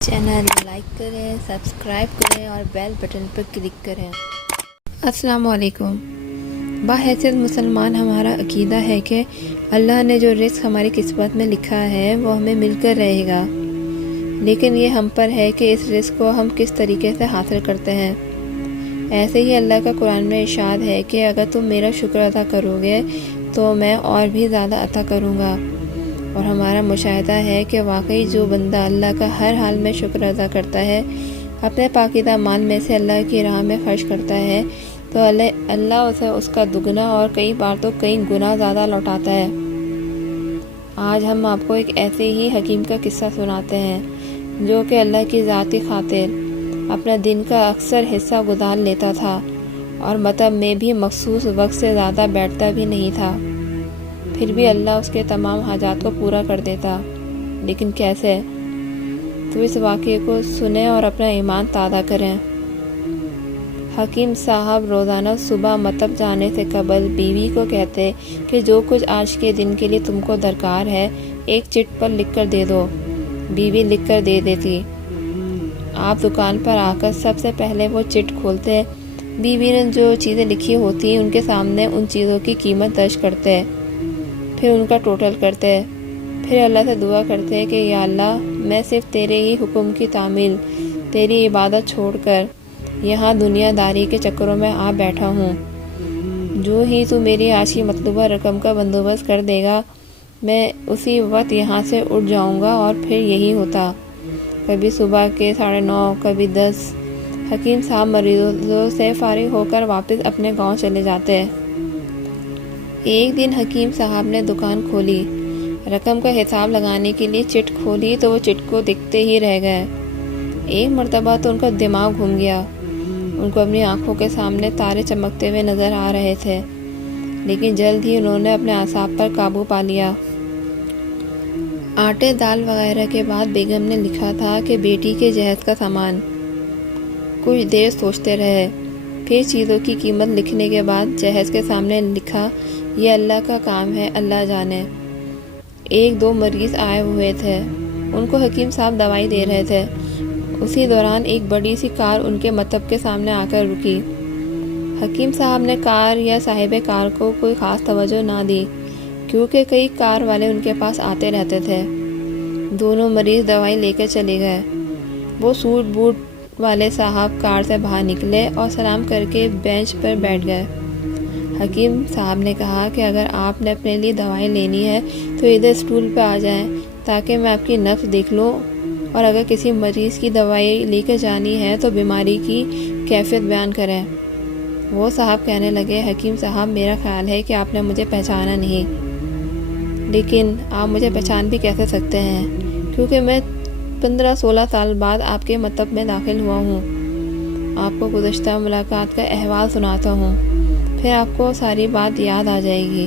Channel like کریں، subscribe کریں اور بیل بٹن پر کلک کریں۔ السلام علیکم۔ بحیثیت مسلمان ہمارا عقیدہ ہے کہ اللہ نے جو رزق ہماری قسمت میں لکھا ہے وہ ہمیں مل کر رہے گا، لیکن یہ ہم پر ہے کہ اس رزق کو ہم کس طریقے سے حاصل کرتے ہیں۔ ایسے ہی اللہ کا قرآن میں ارشاد ہے کہ اگر تم میرا شکر ادا کرو گے تو میں اور بھی زیادہ عطا کروں گا، اور ہمارا مشاہدہ ہے کہ واقعی جو بندہ اللہ کا ہر حال میں شکر ادا کرتا ہے، اپنے پاکیزہ مال میں سے اللہ کی راہ میں خرچ کرتا ہے، تو اللہ اسے اس کا دگنا اور کئی بار تو کئی گنا زیادہ لوٹاتا ہے۔ آج ہم آپ کو ایک ایسے ہی حکیم کا قصہ سناتے ہیں جو کہ اللہ کی ذاتی خاطر اپنا دن کا اکثر حصہ گزار لیتا تھا اور مطلب میں بھی مخصوص وقت سے زیادہ بیٹھتا بھی نہیں تھا، پھر بھی اللہ اس کے تمام حاجات کو پورا کر دیتا۔ لیکن کیسے؟ تو اس واقعے کو سنیں اور اپنا ایمان تازہ کریں۔ حکیم صاحب روزانہ صبح مطلب جانے سے قبل بیوی کو کہتے کہ جو کچھ آج کے دن کے لیے تم کو درکار ہے ایک چٹ پر لکھ کر دے دو۔ بیوی لکھ کر دے دیتی۔ آپ دکان پر آ کر سب سے پہلے وہ چٹ کھولتے، بیوی نے جو چیزیں لکھی ہوتی ان کے سامنے ان چیزوں کی قیمت درج کرتے، پھر ان کا ٹوٹل کرتے، پھر اللہ سے دعا کرتے کہ یا اللہ، میں صرف تیرے ہی حکم کی تعمیل، تیری عبادت چھوڑ کر یہاں دنیا داری کے چکروں میں آ بیٹھا ہوں۔ جو ہی تو میری آج کی مطلوبہ رقم کا بندوبست کر دے گا میں اسی وقت یہاں سے اٹھ جاؤں گا۔ اور پھر یہی ہوتا، کبھی صبح کے 9:30، کبھی 10۔ حکیم صاحب مریضوں سے فارغ ہو کر واپس اپنے گاؤں چلے جاتے۔ ایک دن حکیم صاحب نے دکان کھولی، رقم کا حساب لگانے کے لیے چٹ کھولی تو وہ چٹ کو دیکھتے ہی رہ گئے۔ ایک مرتبہ تو ان کا دماغ گھوم گیا، ان کو اپنی آنکھوں کے سامنے تارے چمکتے ہوئے نظر آ رہے تھے، لیکن جلد ہی انہوں نے اپنے اعصاب پر قابو پا لیا۔ آٹے دال وغیرہ کے بعد بیگم نے لکھا تھا کہ بیٹی کے جہیز کا سامان۔ کچھ دیر سوچتے رہے، پھر چیزوں کی قیمت لکھنے کے بعد جہیز کے سامنے لکھا، یہ اللہ کا کام ہے، اللہ جانے۔ 1-2 مریض آئے ہوئے تھے، ان کو حکیم صاحب دوائی دے رہے تھے۔ اسی دوران ایک بڑی سی کار ان کے مطب کے سامنے آ کر رکی۔ حکیم صاحب نے کار یا صاحب کار کو کوئی خاص توجہ نہ دی، کیونکہ کئی کار والے ان کے پاس آتے رہتے تھے۔ دونوں مریض دوائی لے کر چلے گئے۔ وہ سوٹ بوٹ والے صاحب کار سے باہر نکلے اور سلام کر کے بینچ پر بیٹھ گئے۔ حکیم صاحب نے کہا کہ اگر آپ نے اپنے لیے دوائی لینی ہے تو ادھر اسٹول پہ آ جائیں تاکہ میں آپ کی نبض دیکھ لوں، اور اگر کسی مریض کی دوائی لے کر جانی ہے تو بیماری کی کیفیت بیان کریں۔ وہ صاحب کہنے لگے، حکیم صاحب، میرا خیال ہے کہ آپ نے مجھے پہچانا نہیں، لیکن آپ مجھے پہچان بھی کیسے سکتے ہیں، کیونکہ میں 15-16 سال بعد آپ کے مطب میں داخل ہوا ہوں۔ آپ کو گزشتہ ملاقات کا احوال سناتا ہوں، پھر آپ کو ساری بات یاد آ جائے گی۔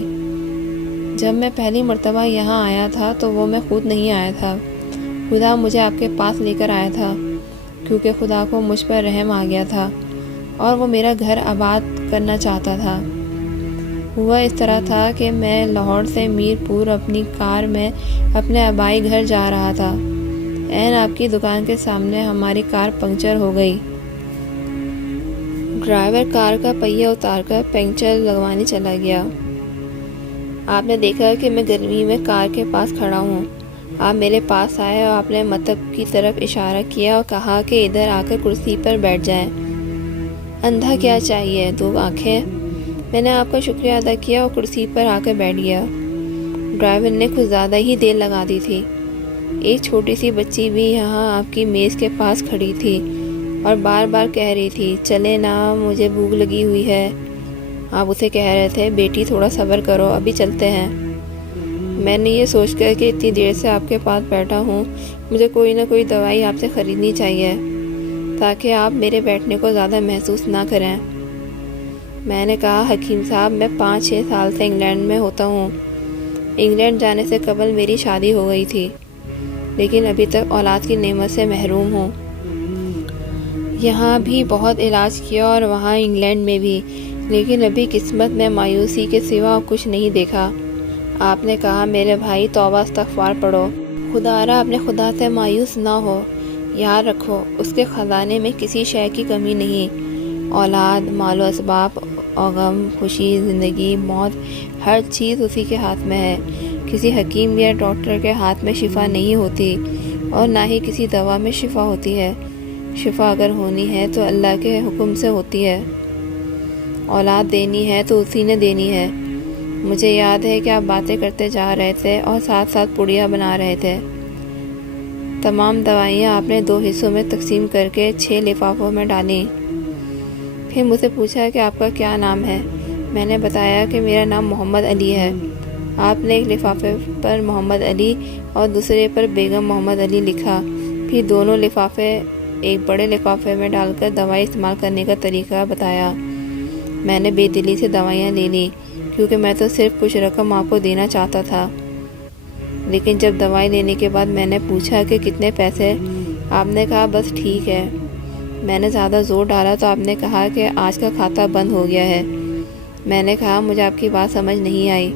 جب میں پہلی مرتبہ یہاں آیا تھا تو وہ میں خود نہیں آیا تھا، خدا مجھے آپ کے پاس لے کر آیا تھا، کیونکہ خدا کو مجھ پر رحم آ گیا تھا اور وہ میرا گھر آباد کرنا چاہتا تھا۔ ہوا اس طرح تھا کہ میں لاہور سے میر پور اپنی کار میں اپنے آبائی گھر جا رہا تھا۔ عین آپ کی دکان کے سامنے ہماری کار پنکچر ہو گئی۔ ڈرائیور کار کا پہیہ اتار کر پنکچر لگوانے چلا گیا۔ آپ نے دیکھا کہ میں گرمی میں کار کے پاس کھڑا ہوں۔ آپ میرے پاس آئے اور آپ نے مطب کی طرف اشارہ کیا اور کہا کہ ادھر آ کر کرسی پر بیٹھ جائیں۔ اندھا کیا چاہیے، 2 آنکھیں۔ میں نے آپ کا شکریہ ادا کیا اور کرسی پر آ کر بیٹھ گیا۔ ڈرائیور نے کچھ زیادہ ہی دیر لگا دی تھی۔ ایک چھوٹی سی بچی بھی یہاں آپ کی میز کے پاس کھڑی تھی اور بار بار کہہ رہی تھی، چلے نا، مجھے بھوک لگی ہوئی ہے۔ آپ اسے کہہ رہے تھے، بیٹی تھوڑا صبر کرو، ابھی چلتے ہیں۔ میں نے یہ سوچ کر کہ اتنی دیر سے آپ کے پاس بیٹھا ہوں، مجھے کوئی نہ کوئی دوائی آپ سے خریدنی چاہیے تاکہ آپ میرے بیٹھنے کو زیادہ محسوس نہ کریں۔ میں نے کہا، حکیم صاحب، میں 5-6 سال سے انگلینڈ میں ہوتا ہوں۔ انگلینڈ جانے سے قبل میری شادی ہو گئی تھی، لیکن ابھی تک اولاد کی نعمت سے محروم ہوں۔ یہاں بھی بہت علاج کیا اور وہاں انگلینڈ میں بھی، لیکن ابھی قسمت میں مایوسی کے سوا کچھ نہیں دیکھا۔ آپ نے کہا، میرے بھائی، توبہ استغفار پڑھو، خدا را اپنے خدا سے مایوس نہ ہو، یاد رکھو اس کے خزانے میں کسی شے کی کمی نہیں۔ اولاد، مال و اسباب اور غم، خوشی، زندگی، موت، ہر چیز اسی کے ہاتھ میں ہے۔ کسی حکیم یا ڈاکٹر کے ہاتھ میں شفا نہیں ہوتی اور نہ ہی کسی دوا میں شفا ہوتی ہے۔ شفا اگر ہونی ہے تو اللہ کے حکم سے ہوتی ہے۔ اولاد دینی ہے تو اسی نے دینی ہے۔ مجھے یاد ہے کہ آپ باتیں کرتے جا رہے تھے اور ساتھ ساتھ پوڑیاں بنا رہے تھے۔ تمام دوائیاں آپ نے 2 حصوں میں تقسیم کر کے 6 لفافوں میں ڈالیں۔ پھر مجھ سے پوچھا کہ آپ کا کیا نام ہے۔ میں نے بتایا کہ میرا نام محمد علی ہے۔ آپ نے ایک لفافے پر محمد علی اور دوسرے پر بیگم محمد علی لکھا۔ پھر دونوں لفافے ایک بڑے لفافے میں ڈال کر دوائی استعمال کرنے کا طریقہ بتایا۔ میں نے بے دلی سے دوائیاں لے لیں کیونکہ میں تو صرف کچھ رقم آپ کو دینا چاہتا تھا، لیکن جب دوائی لینے کے بعد میں نے پوچھا کہ کتنے پیسے، آپ نے کہا بس ٹھیک ہے۔ میں نے زیادہ زور ڈالا تو آپ نے کہا کہ آج کا کھاتا بند ہو گیا ہے۔ میں نے کہا مجھے آپ کی بات سمجھ نہیں آئی۔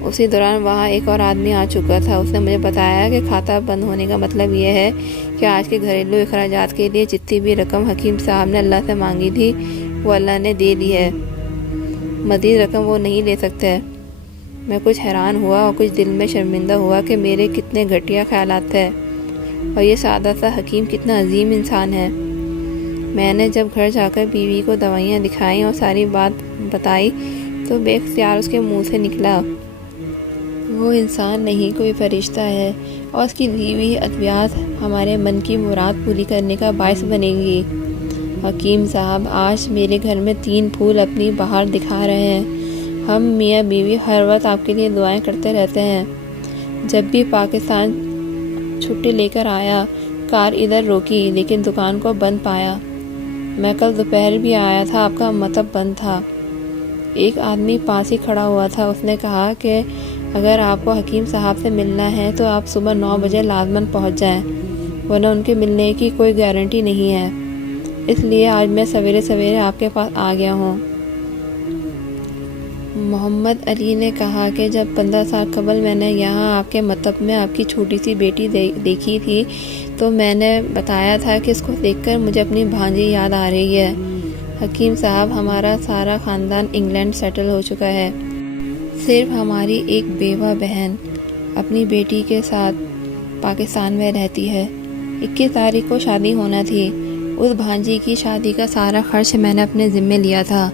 اسی دوران وہاں ایک اور آدمی آ چکا تھا۔ اس نے مجھے بتایا کہ کھاتا بند ہونے کا مطلب یہ ہے کہ آج کے گھریلو اخراجات کے لیے جتنی بھی رقم حکیم صاحب نے اللہ سے مانگی تھی وہ اللہ نے دے دی ہے، مزید رقم وہ نہیں لے سکتے۔ میں کچھ حیران ہوا اور کچھ دل میں شرمندہ ہوا کہ میرے کتنے گھٹیا خیالات تھے اور یہ سادہ سا حکیم کتنا عظیم انسان ہے۔ میں نے جب گھر جا کر بیوی کو دوائیاں دکھائیں اور ساری بات بتائی تو بے اختیار اس کے منہ سے نکلا، وہ انسان نہیں کوئی فرشتہ ہے اور اس کی دی ہوئی ادویات ہمارے من کی مراد پوری کرنے کا باعث بنے گی۔ حکیم صاحب آج میرے گھر میں 3 پھول اپنی بہار دکھا رہے ہیں۔ ہم میاں بیوی ہر وقت آپ کے لیے دعائیں کرتے رہتے ہیں۔ جب بھی پاکستان چھٹی لے کر آیا کار ادھر روکی لیکن دکان کو بند پایا۔ میں کل دوپہر بھی آیا تھا، آپ کا مطب بند تھا۔ ایک آدمی پاس ہی کھڑا ہوا تھا، اس نے کہا کہ اگر آپ کو حکیم صاحب سے ملنا ہے تو آپ صبح 9 بجے لازماً پہنچ جائیں، ورنہ ان کے ملنے کی کوئی گارنٹی نہیں ہے۔ اس لیے آج میں سویرے سویرے آپ کے پاس آ گیا ہوں۔ محمد علی نے کہا کہ جب 15 سال قبل میں نے یہاں آپ کے مطب میں آپ کی چھوٹی سی بیٹی دیکھی تھی تو میں نے بتایا تھا کہ اس کو دیکھ کر مجھے اپنی بھانجی یاد آ رہی ہے۔ حکیم صاحب ہمارا سارا خاندان انگلینڈ سیٹل ہو چکا ہے، صرف ہماری ایک بیوہ بہن اپنی بیٹی کے ساتھ پاکستان میں رہتی ہے۔ 21 تاریخ کو شادی ہونا تھی۔ اس بھانجی کی شادی کا سارا خرچ میں نے اپنے ذمے لیا تھا۔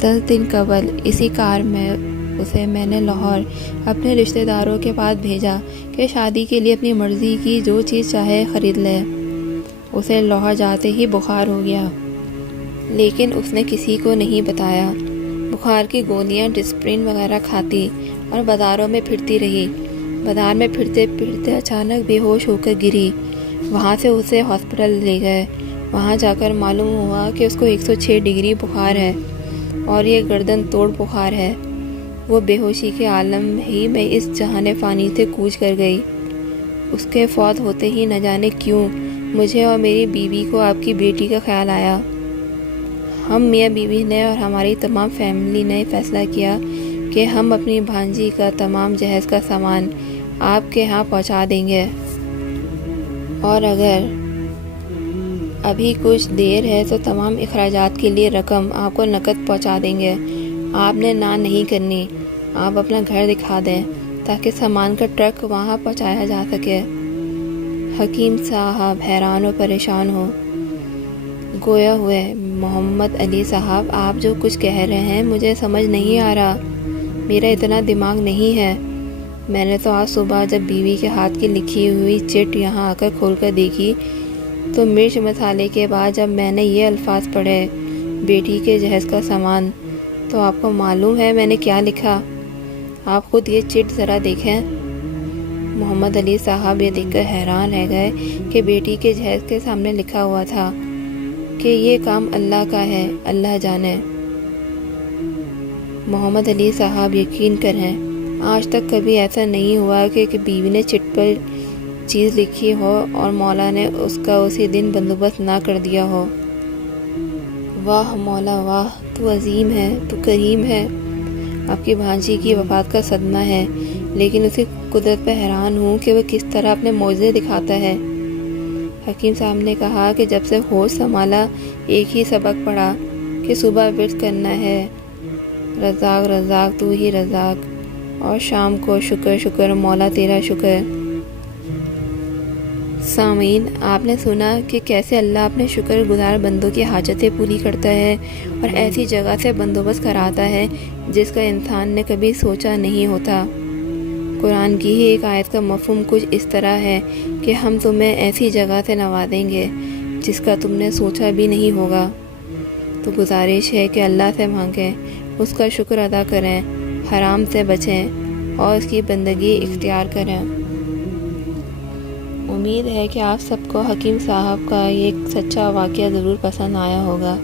10 دن قبل اسی کار میں اسے میں نے لاہور اپنے رشتہ داروں کے پاس بھیجا کہ شادی کے لیے اپنی مرضی کی جو چیز چاہے خرید لے۔ اسے لاہور جاتے ہی بخار ہو گیا، لیکن اس نے کسی کو نہیں بتایا۔ بخار کی گولیاں ڈسپرین وغیرہ کھاتی اور بازاروں میں پھرتی رہی۔ بازار میں پھرتے پھرتے اچانک بے ہوش ہو کر گری۔ وہاں سے اسے ہاسپٹل لے گئے۔ وہاں جا کر معلوم ہوا کہ اس کو 106 ڈگری بخار ہے اور یہ گردن توڑ بخار ہے۔ وہ بے ہوشی کے عالم ہی میں اس جہان فانی سے کوچ کر گئی۔ اس کے فوت ہوتے ہی نہ جانے کیوں مجھے اور میری بیوی کو آپ کی بیٹی کا خیال آیا۔ ہم میاں بیوی نے اور ہماری تمام فیملی نے فیصلہ کیا کہ ہم اپنی بھانجی کا تمام جہیز کا سامان آپ کے ہاں پہنچا دیں گے، اور اگر ابھی کچھ دیر ہے تو تمام اخراجات کے لیے رقم آپ کو نقد پہنچا دیں گے۔ آپ نے نہ نہیں کرنی، آپ اپنا گھر دکھا دیں تاکہ سامان کا ٹرک وہاں پہنچایا جا سکے۔ حکیم صاحب حیران و پریشان ہو گویا ہوئے۔ محمد علی صاحب آپ جو کچھ کہہ رہے ہیں مجھے سمجھ نہیں آ رہا، میرا اتنا دماغ نہیں ہے۔ میں نے تو آج صبح جب بیوی کے ہاتھ کی لکھی ہوئی چٹ یہاں آ کر کھول کر دیکھی تو مرچ مسالے کے بعد جب میں نے یہ الفاظ پڑھے بیٹی کے جہیز کا سامان، تو آپ کو معلوم ہے میں نے کیا لکھا؟ آپ خود یہ چٹ ذرا دیکھیں۔ محمد علی صاحب یہ دیکھ کر حیران رہ گئے کہ بیٹی کے جہیز کے سامنے لکھا ہوا تھا کہ یہ کام اللہ کا ہے، اللہ جانے۔ محمد علی صاحب یقین کریں آج تک کبھی ایسا نہیں ہوا کہ بیوی نے چٹ پر چیز لکھی ہو اور مولا نے اس کا اسی دن بندوبست نہ کر دیا ہو۔ واہ مولا واہ، تو عظیم ہے، تو کریم ہے۔ آپ کی بھانجی کی وفات کا صدمہ ہے، لیکن اسی قدرت پہ حیران ہوں کہ وہ کس طرح اپنے معجزے دکھاتا ہے۔ حکیم صاحب نے کہا کہ جب سے ہوش سنبھالا ایک ہی سبق پڑھا کہ صبح ورد کرنا ہے رزاق رزاق تو ہی رزاق، اور شام کو شکر شکر مولا تیرا شکر۔ سامعین، آپ نے سنا کہ کیسے اللہ اپنے شکر گزار بندوں کی حاجتیں پوری کرتا ہے اور ایسی جگہ سے بندوبست کراتا ہے جس کا انسان نے کبھی سوچا نہیں ہوتا۔ قرآن کی ہی ایک آیت کا مفہوم کچھ اس طرح ہے کہ ہم تمہیں ایسی جگہ سے نوازیں گے جس کا تم نے سوچا بھی نہیں ہوگا۔ تو گزارش ہے کہ اللہ سے مانگیں، اس کا شکر ادا کریں، حرام سے بچیں اور اس کی بندگی اختیار کریں۔ امید ہے کہ آپ سب کو حکیم صاحب کا یہ ایک سچا واقعہ ضرور پسند آیا ہوگا۔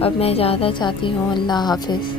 اب میں اجازت چاہتی ہوں، اللہ حافظ۔